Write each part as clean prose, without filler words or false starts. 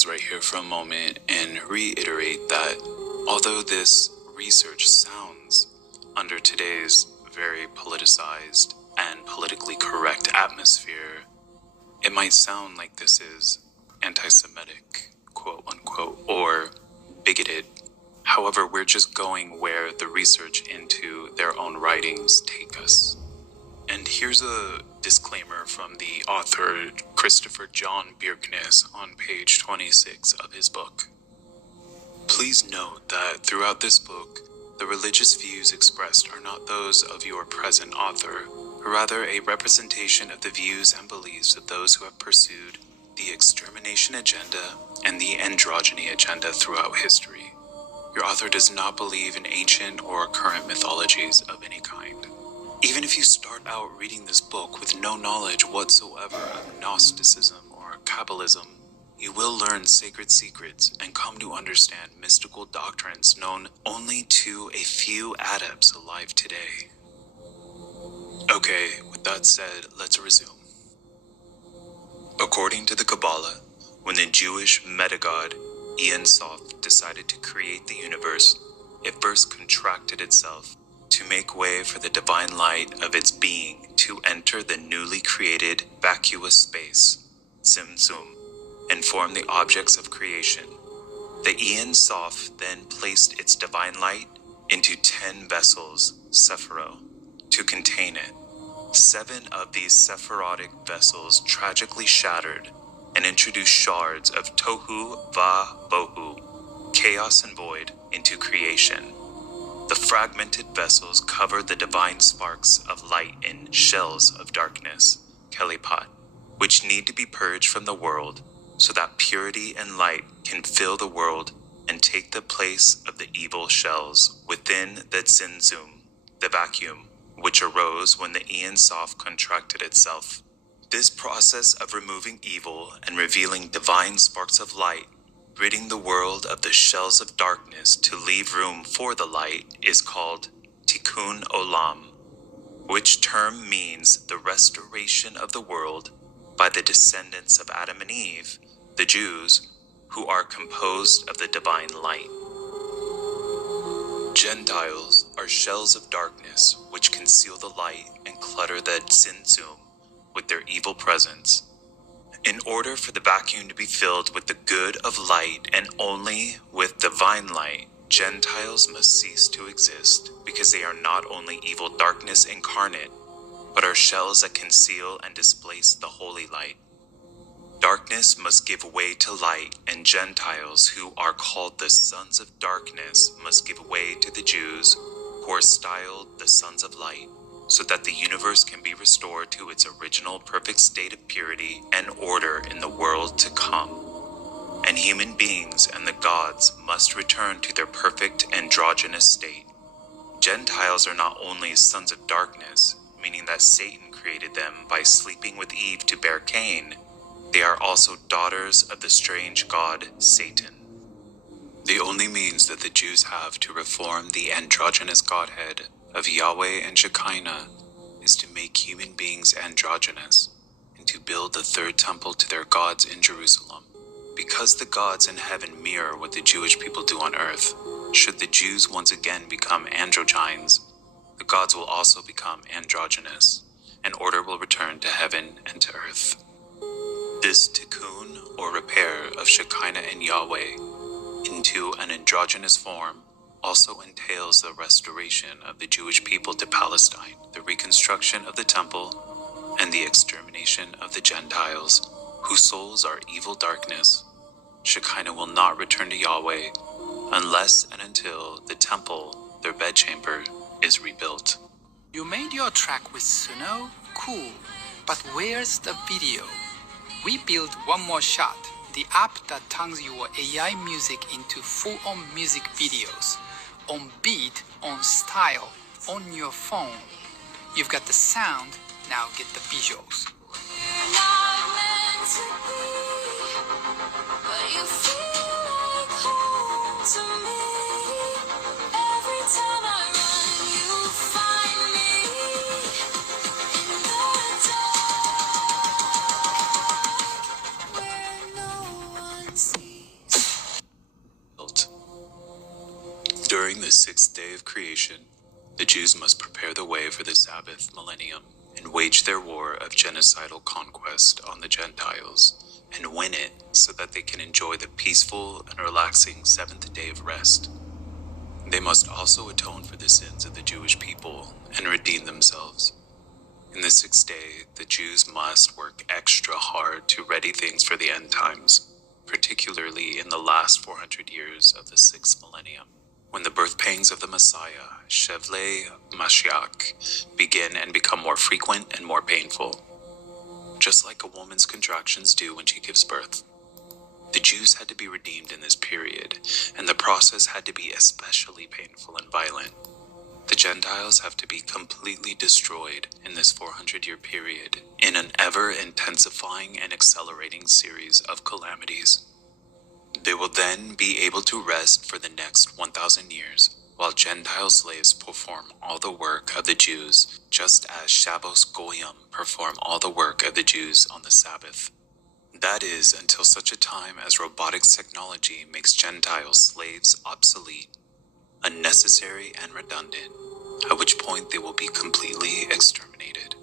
pause right here for a moment and reiterate that although this research sounds, under today's very politicized and politically correct atmosphere, it might sound like this is anti-Semitic, quote unquote, or bigoted. However, we're just going where the research into their own writings take us. And here's a disclaimer from the author Christopher John Bjerknes on page 26 of his book. Please note that throughout this book, the religious views expressed are not those of your present author, but rather a representation of the views and beliefs of those who have pursued the extermination agenda and the androgyny agenda throughout history. Your author does not believe in ancient or current mythologies of any kind. Even if you start out reading this book with no knowledge whatsoever of Gnosticism or Kabbalism, you will learn sacred secrets and come to understand mystical doctrines known only to a few adepts alive today. Okay, with that said, let's resume. According to the Kabbalah, when the Jewish meta-god Ein Sof decided to create the universe, it first contracted itself to make way for the divine light of its being to enter the newly created vacuous space, Tzimtzum, and form the objects of creation. The Ein Sof then placed its divine light into 10 vessels, Sephiro, to contain it. 7 of these Sephirotic vessels tragically shattered and introduced shards of Tohu Va Bohu, chaos and void, into creation. The fragmented vessels covered the divine sparks of light in shells of darkness, Kelipat, which need to be purged from the world so that purity and light can fill the world and take the place of the evil shells within the Tzimtzum, the vacuum, which arose when the Ein Sof contracted itself. This process of removing evil and revealing divine sparks of light, ridding the world of the shells of darkness to leave room for the light, is called Tikkun Olam, which term means the restoration of the world by the descendants of Adam and Eve, the Jews, who are composed of the divine light. Gentiles are shells of darkness which conceal the light and clutter the Tzimtzum with their evil presence. In order for the vacuum to be filled with the good of light and only with divine light, Gentiles must cease to exist, because they are not only evil darkness incarnate, but are shells that conceal and displace the holy light. Darkness must give way to light, and Gentiles, who are called the sons of darkness, must give way to the Jews, who are styled the sons of light, so that the universe can be restored to its original perfect state of purity and order in the world to come. And human beings and the gods must return to their perfect androgynous state. Gentiles are not only sons of darkness, meaning that Satan created them by sleeping with Eve to bear Cain, they are also daughters of the strange god Satan. The only means that the Jews have to reform the androgynous godhead of Yahweh and Shekinah is to make human beings androgynous and to build the third temple to their gods in Jerusalem. Because the gods in heaven mirror what the Jewish people do on earth, should the Jews once again become androgynes, the gods will also become androgynous, and order will return to heaven and to earth. This tikkun, or repair, of Shekinah and Yahweh into an androgynous form also entails the restoration of the Jewish people to Palestine, the reconstruction of the temple, and the extermination of the Gentiles, whose souls are evil darkness. Shekinah will not return to Yahweh unless and until the temple, their bedchamber, is rebuilt. You made your track with Suno? Cool. But where's the video? We built One More Shot, the app that turns your AI music into full-on music videos. On beat, on style, on your phone. You've got the sound, now get the visuals. We're not meant to be, but you feel like home to me. Every time I run, you find me in the dark, where no one sees. During the sixth day of creation, the Jews must prepare the way for the Sabbath millennium and wage their war of genocidal conquest on the Gentiles and win it so that they can enjoy the peaceful and relaxing seventh day of rest. They must also atone for the sins of the Jewish people and redeem themselves. In the sixth day, the Jews must work extra hard to ready things for the end times, particularly in the last 400 years of the sixth millennium, when the birth pangs of the Messiah, Shevle Mashiach, begin and become more frequent and more painful, just like a woman's contractions do when she gives birth. The Jews had to be redeemed in this period, and the process had to be especially painful and violent. The Gentiles have to be completely destroyed in this 400-year period in an ever-intensifying and accelerating series of calamities. They will then be able to rest for the next 1,000 years, while Gentile slaves perform all the work of the Jews, just as Shabbos Goyim perform all the work of the Jews on the Sabbath. That is, until such a time as robotics technology makes Gentile slaves obsolete, unnecessary, and redundant, at which point they will be completely exterminated.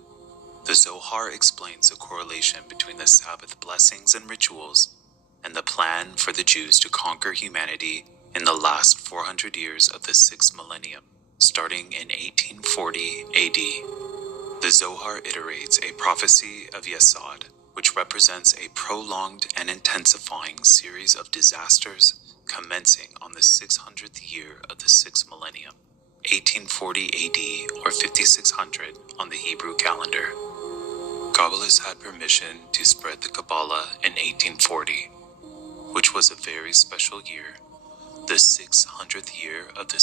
The Zohar explains the correlation between the Sabbath blessings and rituals and the plan for the Jews to conquer humanity in the last 400 years of the sixth millennium, starting in 1840 AD. The Zohar iterates a prophecy of Yesod, which represents a prolonged and intensifying series of disasters commencing on the 600th year of the sixth millennium, 1840 AD or 5600 on the Hebrew calendar. Kabbalists had permission to spread the Kabbalah in 1840, which was a very special year, the 600th year of the